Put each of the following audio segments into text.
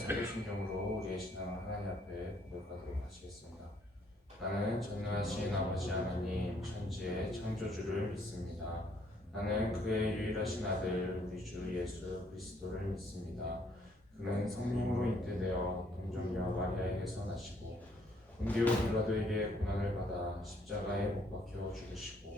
사도신경으로 우리의 신앙을 하나님 앞에 고백하도록 하시겠습니다. 나는 전능하신 아버지 하나님 천지의 창조주를 믿습니다. 나는 그의 유일하신 아들 우리 주 예수 그리스도를 믿습니다. 그는 성령으로 잉태되어 동정녀 마리아에게서 나시고 본디오 빌라도에게 고난을 받아 십자가에 못 박혀 죽으시고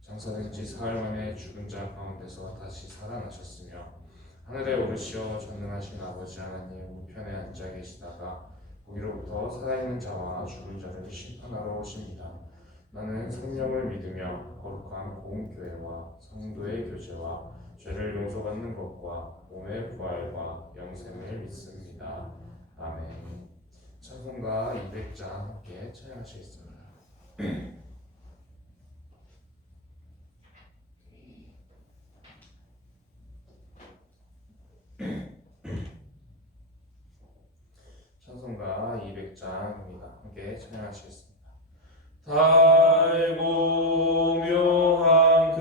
장사된 지 사흘 만에 죽은 자 가운데서 다시 살아나셨으며 하늘에 오르시어 전능하신 아버지 하나님 우편에 앉아 계시다가 거기로부터 살아있는 자와 죽은 자를 심판하러 오십니다. 나는 성령을 믿으며 거룩한 공교회와 성도의 교제와 죄를 용서받는 것과 몸의 부활과 영생을 믿습니다. 아멘. 찬송가 200장 함께 찬양하시겠습니다. 찬송가 200장입니다. 함께 찬양하시겠습니다. 달고 묘한 그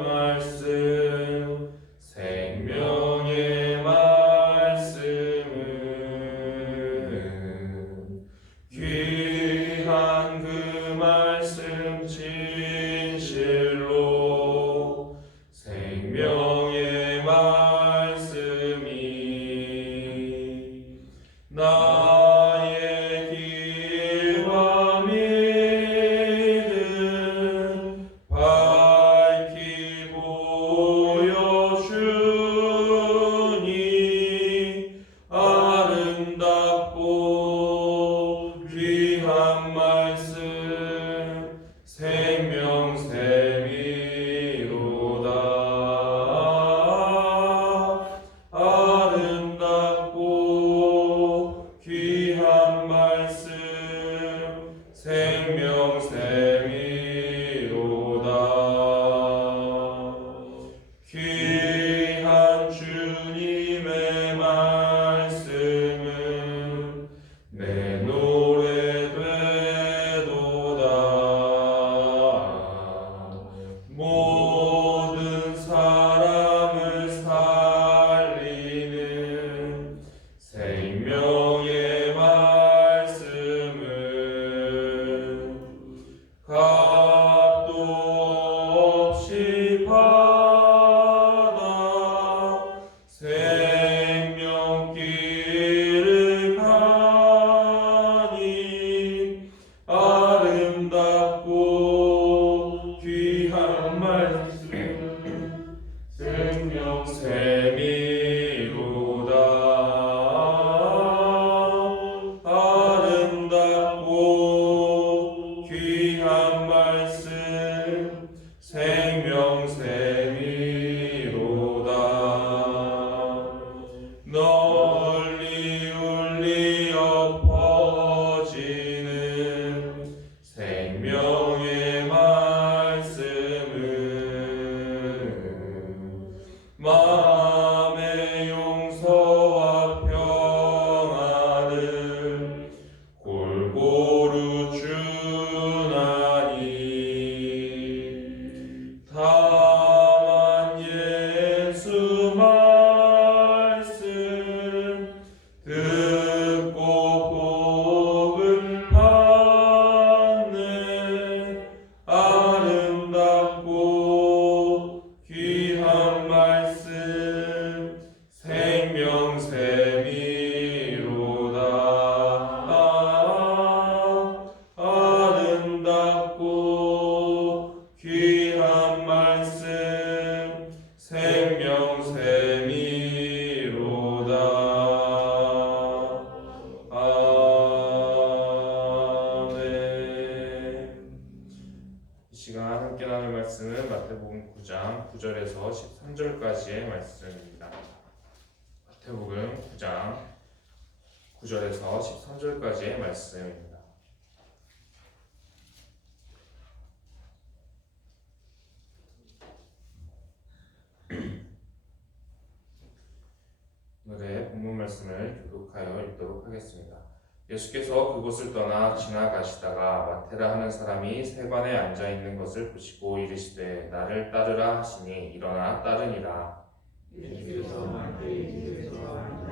말씀 생명의 말씀은 귀한 그 말씀 진실로 생명의 말씀이 나의 길과 믿음 밝히 보여주니 아름답고 귀한 말씀 생명샘이로다. 아름답고 귀한 말씀 생명샘이로다. 귀한 주님의 말씀은 내 노래 되도다. 모든 사람을 살리는 생명의 말씀은 값도 없이 받아 생명길을 가니 아름답고 귀한 말씀 생명샘이로다. 아름답고 귀한 말씀 생명샘이로다. 널리 울리어 퍼지는 생명의 말씀은 마음의 용서와 평안을 골고루 주나니 다만 예수 말씀 듣고 복을 받네. 아름답고 귀한 말씀 생명샘이로다. 아름답고 귀한 말씀 생명샘이로다. 아멘. 이 시간 함께 나눌 말씀은 마태복음 9장 9절에서 13절까지의 말씀입니다. 마태복음 9장 9절에서 13절까지의 말씀입니다. 오늘의 본문 말씀을 교독하여 읽도록 하겠습니다. 예수께서 그곳을 떠나 지나가시다가 마테라 하는 사람이 세관에 앉아 있는 것을 보시고 이르시되 나를 따르라 하시니 일어나 따르니라. 예수께서 마태의 집에서 앉아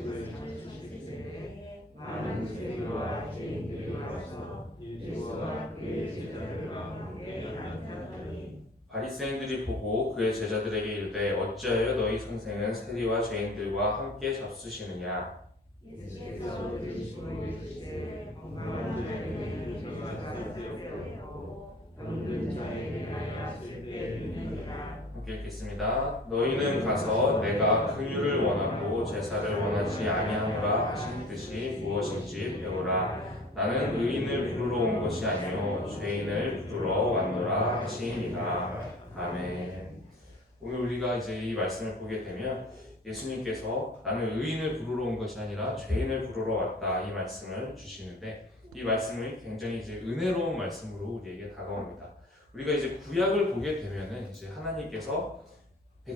음식을 찾으시되 많은 세리와 죄인들이 와서 예수와 그의 제자들과 함께 앉았더니 바리새인들이 보고 그의 제자들에게 이르되 어찌하여 너희 선생은 세리와 죄인들과 함께 잡수시느냐. 예수께서 들으시고 이르시되 건강한 자에게 병이 쓸데없고 병든 자에게 쓸데있느니라. 함께 읽겠습니다. 너희는 가서 내가 긍휼을 원하고 제사를 원하지 아니하노라 하신 뜻이 무엇인지 배우라. 나는 의인을 부르러 온 것이 아니요 죄인을 부르러 왔노라 하시니라. 아멘. 오늘 우리가 이제 이 말씀을 보게 되면 예수님께서 나는 의인을 부르러 온 것이 아니라 죄인을 부르러 왔다 이 말씀을 주시는데, 이 말씀이 굉장히 이제 은혜로운 말씀으로 우리에게 다가옵니다. 우리가 이제 구약을 보게 되면은 이제 하나님께서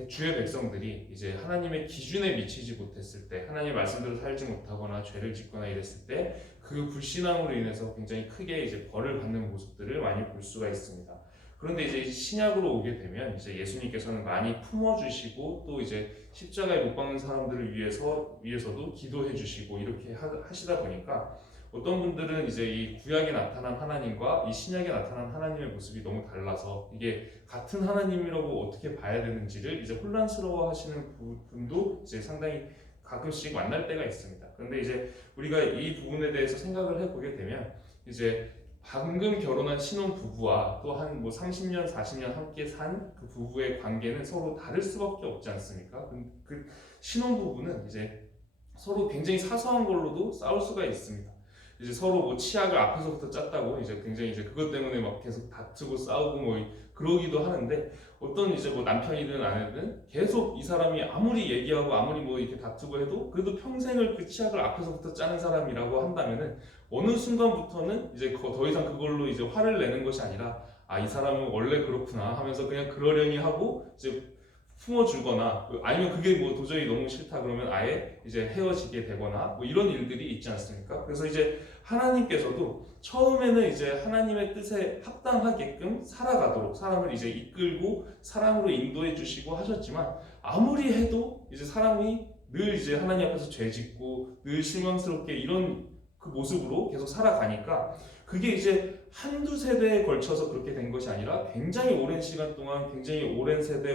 주의 백성들이 이제 하나님의 기준에 미치지 못했을 때, 하나님의 말씀대로 살지 못하거나 죄를 짓거나 이랬을 때 그 불신앙으로 인해서 굉장히 크게 이제 벌을 받는 모습들을 많이 볼 수가 있습니다. 그런데 이제 신약으로 오게 되면 이제 예수님께서는 많이 품어주시고 또 이제 십자가에 못 박는 사람들을 위해서도 기도해 주시고 이렇게 하시다 보니까 어떤 분들은 이제 이 구약에 나타난 하나님과 이 신약에 나타난 하나님의 모습이 너무 달라서 이게 같은 하나님이라고 어떻게 봐야 되는지를 이제 혼란스러워 하시는 분도 이제 상당히 가끔씩 만날 때가 있습니다. 그런데 이제 우리가 이 부분에 대해서 생각을 해보게 되면 이제 방금 결혼한 신혼 부부와 또 한 30년, 40년 함께 산 그 부부의 관계는 서로 다를 수밖에 없지 않습니까? 그 신혼 부부는 이제 서로 굉장히 사소한 걸로도 싸울 수가 있습니다. 이제 서로 치약을 앞에서부터 짰다고 이제 굉장히 이제 그것 때문에 막 계속 다투고 싸우고 그러기도 하는데, 어떤 이제 남편이든 아내든 계속 이 사람이 아무리 얘기하고 아무리 이렇게 다투고 해도 그래도 평생을 그 치약을 앞에서부터 짜는 사람이라고 한다면은 어느 순간부터는 이제 더 이상 그걸로 이제 화를 내는 것이 아니라 이 사람은 원래 그렇구나 하면서 그냥 그러려니 하고 이제 품어주거나 아니면 그게 도저히 너무 싫다 그러면 아예 이제 헤어지게 되거나 이런 일들이 있지 않습니까? 그래서 이제 하나님께서도 처음에는 이제 하나님의 뜻에 합당하게끔 살아가도록 사람을 이제 이끌고 사랑으로 인도해 주시고 하셨지만, 아무리 해도 이제 사람이 늘 이제 하나님 앞에서 죄짓고 늘 실망스럽게 이런 그 모습으로 계속 살아가니까 그게 이제 한두 세대에 걸쳐서 그렇게 된 것이 아니라 굉장히 오랜 시간 동안 굉장히 오랜 세대,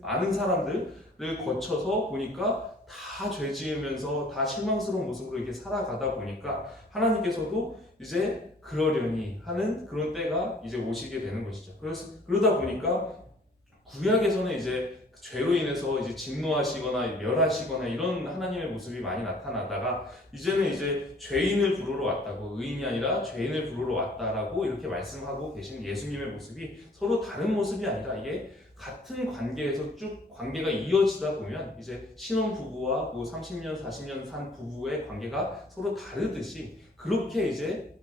많은 사람들을 거쳐서 보니까 다 죄 지으면서 다 실망스러운 모습으로 이렇게 살아가다 보니까 하나님께서도 이제 그러려니 하는 그런 때가 이제 오시게 되는 것이죠. 그러다 보니까 구약에서는 이제 죄로 인해서 이제 진노하시거나 멸하시거나 이런 하나님의 모습이 많이 나타나다가 이제는 이제 죄인을 부르러 왔다고, 의인이 아니라 죄인을 부르러 왔다라고 이렇게 말씀하고 계신 예수님의 모습이 서로 다른 모습이 아니라 이게 같은 관계에서 쭉 관계가 이어지다 보면 이제 신혼 부부와 30년, 40년 산 부부의 관계가 서로 다르듯이 그렇게 이제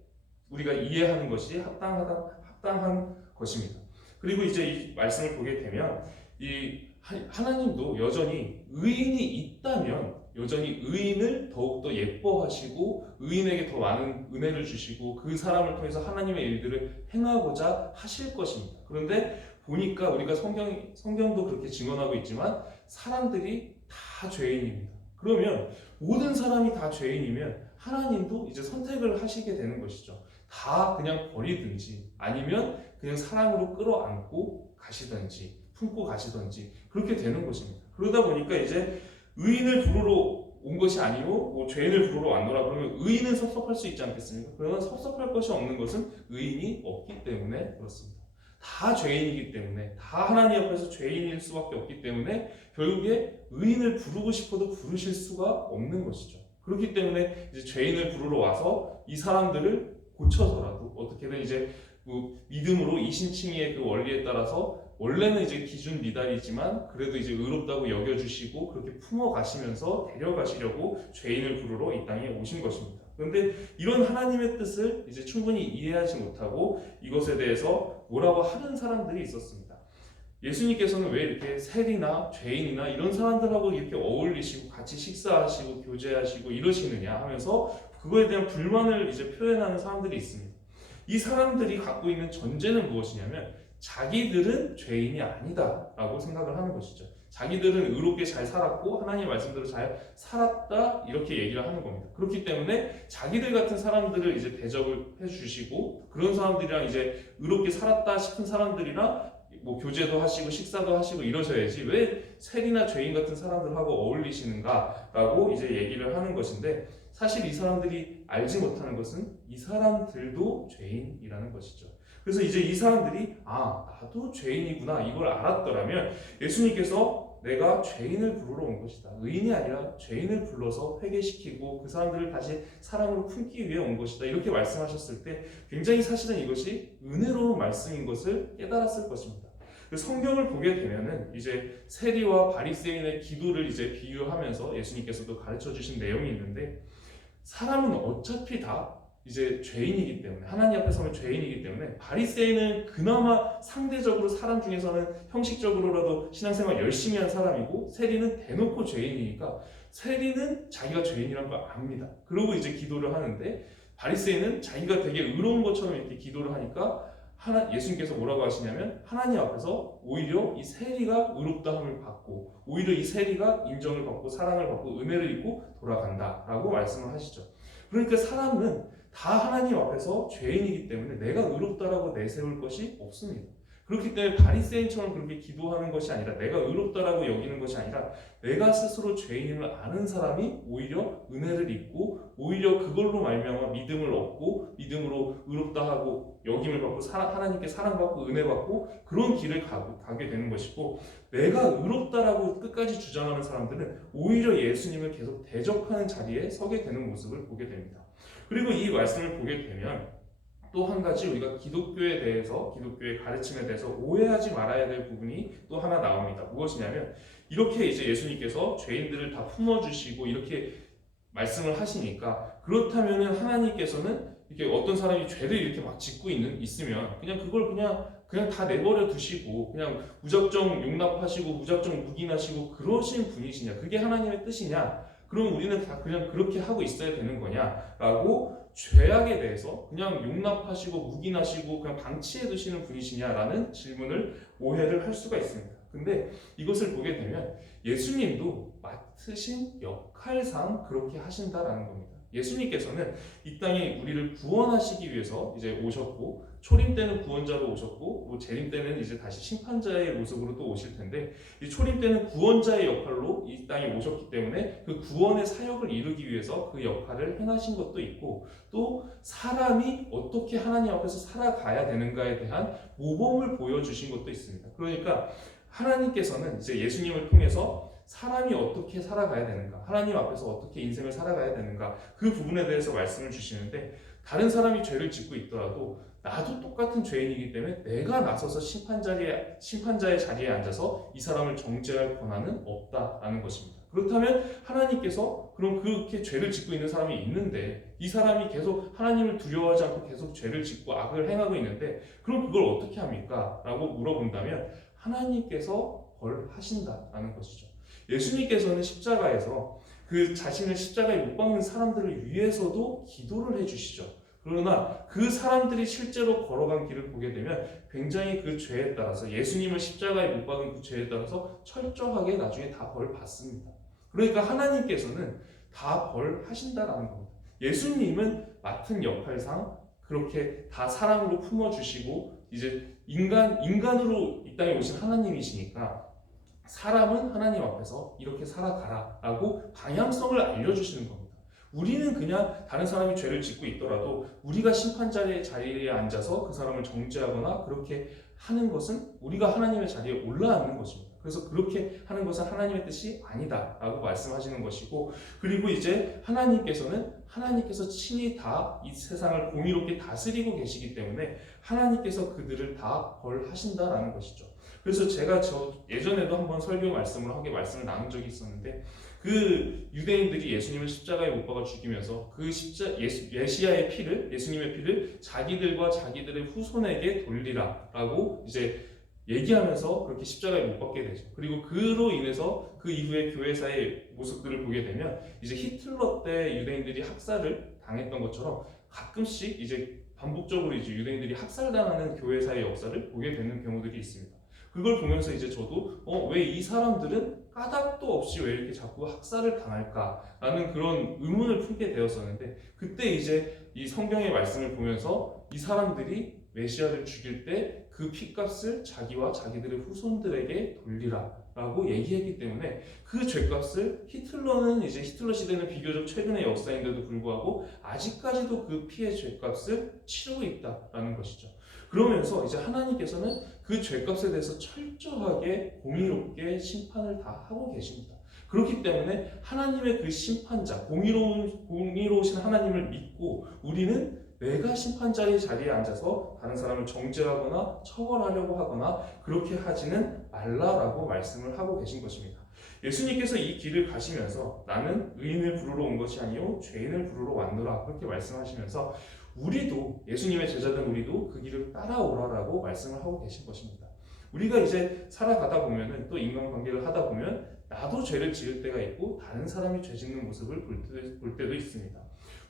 우리가 이해하는 것이 합당한 것입니다. 그리고 이제 이 말씀을 보게 되면 이 하나님도 여전히 의인이 있다면 여전히 의인을 더욱더 예뻐하시고 의인에게 더 많은 은혜를 주시고 그 사람을 통해서 하나님의 일들을 행하고자 하실 것입니다. 그런데 보니까 우리가 성경도 그렇게 증언하고 있지만 사람들이 다 죄인입니다. 그러면 모든 사람이 다 죄인이면 하나님도 이제 선택을 하시게 되는 것이죠. 다 그냥 버리든지 아니면 그냥 사랑으로 끌어안고 가시든지 품고 가시든지 그렇게 되는 것입니다. 그러다 보니까 이제 의인을 부르러 온 것이 아니고 죄인을 부르러 왔노라 그러면 의인은 섭섭할 수 있지 않겠습니까? 그러면 섭섭할 것이 없는 것은 의인이 없기 때문에 그렇습니다. 다 죄인이기 때문에, 다 하나님 앞에서 죄인일 수밖에 없기 때문에 결국에 의인을 부르고 싶어도 부르실 수가 없는 것이죠. 그렇기 때문에 이제 죄인을 부르러 와서 이 사람들을 고쳐서라도 어떻게든 이제 믿음으로 이신칭의의 그 원리에 따라서 원래는 이제 기준 미달이지만 그래도 이제 의롭다고 여겨주시고 그렇게 품어가시면서 데려가시려고 죄인을 부르러 이 땅에 오신 것입니다. 그런데 이런 하나님의 뜻을 이제 충분히 이해하지 못하고 이것에 대해서 뭐라고 하는 사람들이 있었습니다. 예수님께서는 왜 이렇게 세리나 죄인이나 이런 사람들하고 이렇게 어울리시고 같이 식사하시고 교제하시고 이러시느냐 하면서 그거에 대한 불만을 이제 표현하는 사람들이 있습니다. 이 사람들이 갖고 있는 전제는 무엇이냐면 자기들은 죄인이 아니다라고 생각을 하는 것이죠. 자기들은 의롭게 잘 살았고 하나님 말씀대로 잘 살았다 이렇게 얘기를 하는 겁니다. 그렇기 때문에 자기들 같은 사람들을 이제 대접을 해주시고 그런 사람들이랑 이제 의롭게 살았다 싶은 사람들이랑 뭐 교제도 하시고 식사도 하시고 이러셔야지 왜 세리나 죄인 같은 사람들하고 어울리시는가라고 이제 얘기를 하는 것인데 사실 이 사람들이 알지 못하는 것은 이 사람들도 죄인이라는 것이죠. 그래서 이제 이 사람들이 나도 죄인이구나 이걸 알았더라면 예수님께서 내가 죄인을 부르러 온 것이다. 의인이 아니라 죄인을 불러서 회개시키고 그 사람들을 다시 사랑으로 품기 위해 온 것이다. 이렇게 말씀하셨을 때 굉장히 사실은 이것이 은혜로운 말씀인 것을 깨달았을 것입니다. 성경을 보게 되면은 이제 세리와 바리새인의 기도를 이제 비유하면서 예수님께서도 가르쳐 주신 내용이 있는데 사람은 어차피 다 이제 죄인이기 때문에 하나님 앞에 서면 죄인이기 때문에 바리새인은 그나마 상대적으로 사람 중에서는 형식적으로라도 신앙생활 열심히 한 사람이고 세리는 대놓고 죄인이니까 세리는 자기가 죄인이란 걸 압니다. 그러고 이제 기도를 하는데 바리새인은 자기가 되게 의로운 것처럼 이렇게 기도를 하니까 예수님께서 뭐라고 하시냐면 하나님 앞에서 오히려 이 세리가 의롭다함을 받고 오히려 이 세리가 인정을 받고 사랑을 받고 은혜를 입고 돌아간다라고 말씀을 하시죠. 그러니까 사람은 다 하나님 앞에서 죄인이기 때문에 내가 의롭다라고 내세울 것이 없습니다. 그렇기 때문에 바리새인처럼 그렇게 기도하는 것이 아니라 내가 의롭다라고 여기는 것이 아니라 내가 스스로 죄인임을 아는 사람이 오히려 은혜를 입고 오히려 그걸로 말미암아 믿음을 얻고 믿음으로 의롭다 하고 여김을 받고 하나님께 사랑받고 은혜받고 그런 길을 가게 되는 것이고 내가 의롭다라고 끝까지 주장하는 사람들은 오히려 예수님을 계속 대적하는 자리에 서게 되는 모습을 보게 됩니다. 그리고 이 말씀을 보게 되면 또 한 가지 우리가 기독교에 대해서 기독교의 가르침에 대해서 오해하지 말아야 될 부분이 또 하나 나옵니다. 무엇이냐면 이렇게 이제 예수님께서 죄인들을 다 품어주시고 이렇게 말씀을 하시니까 그렇다면은 하나님께서는 이렇게 어떤 사람이 죄를 이렇게 막 짓고 있으면 그냥 그걸 그냥 다 내버려 두시고 그냥 무작정 용납하시고 무작정 묵인하시고 그러신 분이시냐 그게 하나님의 뜻이냐 그럼 우리는 다 그냥 그렇게 하고 있어야 되는 거냐라고 죄악에 대해서 그냥 용납하시고 묵인하시고 그냥 방치해 두시는 분이시냐라는 질문을 오해를 할 수가 있습니다. 근데 이것을 보게 되면 예수님도 맡으신 역할상 그렇게 하신다라는 겁니다. 예수님께서는 이 땅에 우리를 구원하시기 위해서 이제 오셨고 초림 때는 구원자로 오셨고 뭐 재림 때는 이제 다시 심판자의 모습으로 또 오실 텐데 이 초림 때는 구원자의 역할로 이 땅에 오셨기 때문에 그 구원의 사역을 이루기 위해서 그 역할을 행하신 것도 있고 또 사람이 어떻게 하나님 앞에서 살아가야 되는가에 대한 모범을 보여주신 것도 있습니다. 그러니까 하나님께서는 이제 예수님을 통해서 사람이 어떻게 살아가야 되는가, 하나님 앞에서 어떻게 인생을 살아가야 되는가 그 부분에 대해서 말씀을 주시는데 다른 사람이 죄를 짓고 있더라도 나도 똑같은 죄인이기 때문에 내가 나서서 심판자의 자리에 앉아서 이 사람을 정죄할 권한은 없다라는 것입니다. 그렇다면 하나님께서 그럼 그렇게 죄를 짓고 있는 사람이 있는데 이 사람이 계속 하나님을 두려워하지 않고 계속 죄를 짓고 악을 행하고 있는데 그럼 그걸 어떻게 합니까? 라고 물어본다면 하나님께서 벌하신다라는 것이죠. 예수님께서는 십자가에서 그 자신을 십자가에 못 박는 사람들을 위해서도 기도를 해주시죠. 그러나 그 사람들이 실제로 걸어간 길을 보게 되면 굉장히 그 죄에 따라서 예수님을 십자가에 못 박은 그 죄에 따라서 철저하게 나중에 다 벌 받습니다. 그러니까 하나님께서는 다 벌하신다라는 겁니다. 예수님은 맡은 역할상 그렇게 다 사랑으로 품어주시고 이제 인간으로 이 땅에 오신 하나님이시니까 사람은 하나님 앞에서 이렇게 살아가라라고 방향성을 알려주시는 겁니다. 우리는 그냥 다른 사람이 죄를 짓고 있더라도 우리가 심판자의 자리에 앉아서 그 사람을 정죄하거나 그렇게 하는 것은 우리가 하나님의 자리에 올라앉는 것입니다. 그래서 그렇게 하는 것은 하나님의 뜻이 아니다라고 말씀하시는 것이고 그리고 이제 하나님께서 친히 다 이 세상을 공의롭게 다스리고 계시기 때문에 하나님께서 그들을 다 벌하신다라는 것이죠. 그래서 제가 예전에도 한번 설교 말씀을 나눈 적이 있었는데 그 유대인들이 예수님을 십자가에 못 박아 죽이면서 그 예수님의 피를 자기들과 자기들의 후손에게 돌리라라고 이제 얘기하면서 그렇게 십자가에 못 박게 되죠. 그리고 그로 인해서 그 이후에 교회사의 모습들을 보게 되면 이제 히틀러 때 유대인들이 학살을 당했던 것처럼 가끔씩 이제 반복적으로 이제 유대인들이 학살당하는 교회사의 역사를 보게 되는 경우들이 있습니다. 그걸 보면서 이제 저도 왜 이 사람들은 까닭도 없이 왜 이렇게 자꾸 학살을 당할까라는 그런 의문을 품게 되었었는데, 그때 이제 이 성경의 말씀을 보면서 이 사람들이 메시아를 죽일 때 그 핏값을 자기와 자기들의 후손들에게 돌리라 라고 얘기했기 때문에 그 죄값을 히틀러는 이제 히틀러 시대는 비교적 최근의 역사인데도 불구하고 아직까지도 그 피의 죄값을 치르고 있다라는 것이죠. 그러면서 이제 하나님께서는 그 죄값에 대해서 철저하게 공의롭게 심판을 다 하고 계십니다. 그렇기 때문에 하나님의 그 심판자, 공의로우신 하나님을 믿고 우리는 내가 심판자의 자리에 앉아서 다른 사람을 정죄하거나 처벌하려고 하거나 그렇게 하지는 말라라고 말씀을 하고 계신 것입니다. 예수님께서 이 길을 가시면서 나는 의인을 부르러 온 것이 아니요 죄인을 부르러 왔노라 그렇게 말씀하시면서 우리도, 예수님의 제자된 우리도 그 길을 따라오라라고 말씀을 하고 계신 것입니다. 우리가 이제 살아가다 보면은 또 인간관계를 하다 보면 나도 죄를 지을 때가 있고 다른 사람이 죄 짓는 모습을 볼 때도 있습니다.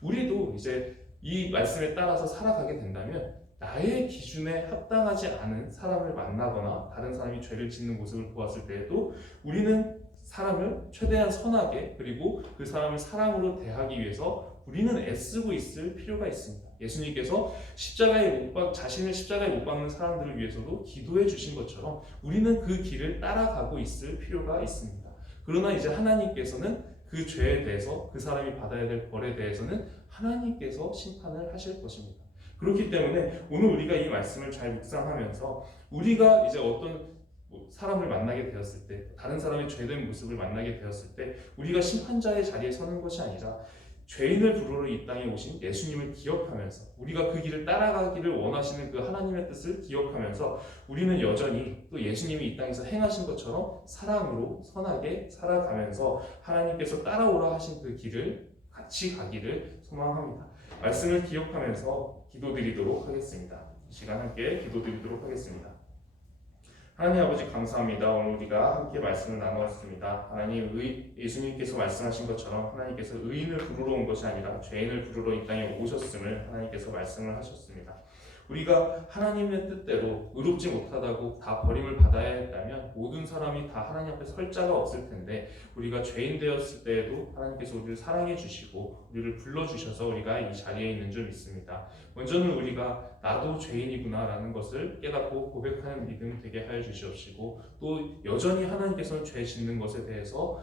우리도 이제 이 말씀에 따라서 살아가게 된다면 나의 기준에 합당하지 않은 사람을 만나거나 다른 사람이 죄를 짓는 모습을 보았을 때에도 우리는 사람을 최대한 선하게 그리고 그 사람을 사랑으로 대하기 위해서 우리는 애쓰고 있을 필요가 있습니다. 예수님께서 자신을 십자가에 못 박는 사람들을 위해서도 기도해 주신 것처럼 우리는 그 길을 따라가고 있을 필요가 있습니다. 그러나 이제 하나님께서는 그 죄에 대해서 그 사람이 받아야 될 벌에 대해서는 하나님께서 심판을 하실 것입니다. 그렇기 때문에 오늘 우리가 이 말씀을 잘 묵상하면서 우리가 이제 어떤 사람을 만나게 되었을 때, 다른 사람의 죄된 모습을 만나게 되었을 때 우리가 심판자의 자리에 서는 것이 아니라 죄인을 부르러 이 땅에 오신 예수님을 기억하면서 우리가 그 길을 따라가기를 원하시는 그 하나님의 뜻을 기억하면서 우리는 여전히 또 예수님이 이 땅에서 행하신 것처럼 사랑으로 선하게 살아가면서 하나님께서 따라오라 하신 그 길을 같이 가기를 소망합니다. 말씀을 기억하면서 기도드리도록 하겠습니다. 이 시간 함께 기도드리도록 하겠습니다. 하나님 아버지 감사합니다. 오늘 우리가 함께 말씀을 나누었습니다. 하나님, 예수님께서 말씀하신 것처럼 하나님께서 의인을 부르러 온 것이 아니라 죄인을 부르러 이 땅에 오셨음을 하나님께서 말씀을 하셨습니다. 우리가 하나님의 뜻대로 의롭지 못하다고 다 버림을 받아야 했다면 모든 사람이 다 하나님 앞에 설 자가 없을 텐데 우리가 죄인 되었을 때에도 하나님께서 우리를 사랑해 주시고 우리를 불러주셔서 우리가 이 자리에 있는 줄 믿습니다. 먼저는 우리가 나도 죄인이구나 라는 것을 깨닫고 고백하는 믿음 되게 하여 주시옵시고 또 여전히 하나님께서는 죄 짓는 것에 대해서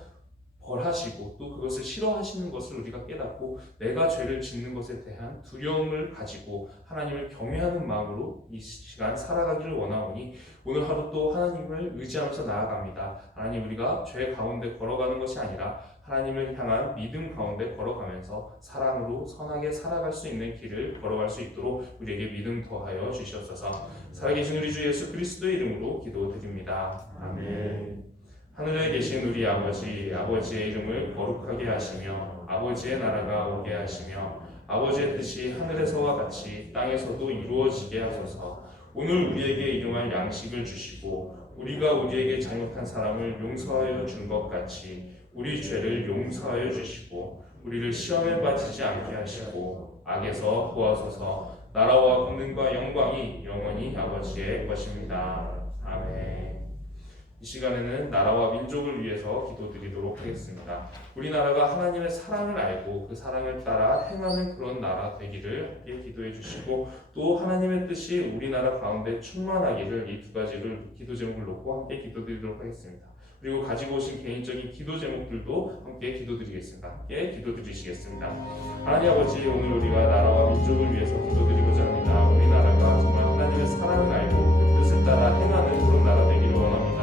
벌하시고 또 그것을 싫어하시는 것을 우리가 깨닫고 내가 죄를 짓는 것에 대한 두려움을 가지고 하나님을 경외하는 마음으로 이 시간 살아가기를 원하오니 오늘 하루 또 하나님을 의지하면서 나아갑니다. 하나님, 우리가 죄 가운데 걸어가는 것이 아니라 하나님을 향한 믿음 가운데 걸어가면서 사랑으로 선하게 살아갈 수 있는 길을 걸어갈 수 있도록 우리에게 믿음 더하여 주시옵소서. 살아계신 우리 주 예수 그리스도의 이름으로 기도드립니다. 아멘. 하늘에 계신 우리 아버지의 이름을 거룩하게 하시며 아버지의 나라가 오게 하시며 아버지의 뜻이 하늘에서와 같이 땅에서도 이루어지게 하소서. 오늘 우리에게 일용할 양식을 주시고 우리가 우리에게 잘못한 사람을 용서하여 준 것 같이 우리 죄를 용서하여 주시고 우리를 시험에 빠지지 않게 하시고 악에서 구하소서. 나라와 권능과 영광이 영원히 아버지의 것입니다. 아멘. 이 시간에는 나라와 민족을 위해서 기도드리도록 하겠습니다. 우리나라가 하나님의 사랑을 알고 그 사랑을 따라 행하는 그런 나라 되기를 함께 기도해 주시고 또 하나님의 뜻이 우리나라 가운데 충만하기를 이 두 가지를 기도 제목을 놓고 함께 기도드리도록 하겠습니다. 그리고 가지고 오신 개인적인 기도 제목들도 함께 기도드리겠습니다. 함께 기도드리시겠습니다. 하나님 아버지, 오늘 우리가 나라와 민족을 위해서 기도드리고자 합니다. 우리나라가 정말 하나님의 사랑을 알고 그 뜻을 따라 행하는 그런 나라 되기를 원합니다.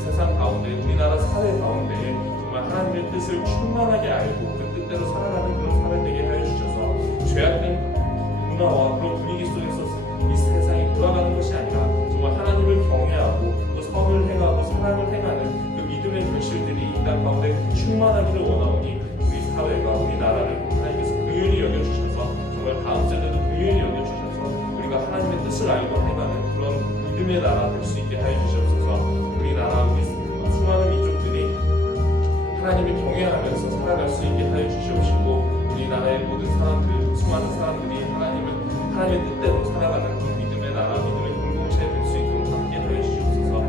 세상 가운데 우리나라 사회 가운데 정말 하나님의 뜻을 충만하게 알고 그 뜻대로 살아가는 그런 사회 되게 하여 주셔서 죄악된 문화와 그런 분위기 속에서 이 세상이 돌아가는 것이 아니라 정말 하나님을 경외하고 또 선을 행하고 사랑을 행하는 그 믿음의 결실들이 이 땅 가운데 충만하기를 원하오니 우리 사회가 우리나라를 하나님께서 긍휼히 여겨주셔서 정말 다음 세대도 긍휼히 여겨주셔서 우리가 하나님의 뜻을 알고 행하는 그런 믿음의 나라 될 수 있게 하여 주시옵소서. 우리나라 우리 수많은 민족들이 하나님을 경외하면서 살아갈 수 있게 하여 주시옵시고 우리나라의 모든 사람들, 수많은 사람들이 하나님의 뜻대로 살아가는 그 믿음의 나라, 믿음의 공동체 될 수 있도록 함께 하여 주시옵소서.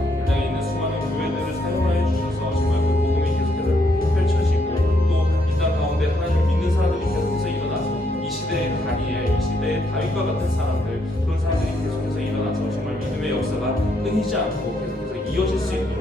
다윗과 같은 사람들, 그런 사람들이 계속해서 일어나서 정말 믿음의 역사가 끊이지 않고 계속해서 이어질 수 있도록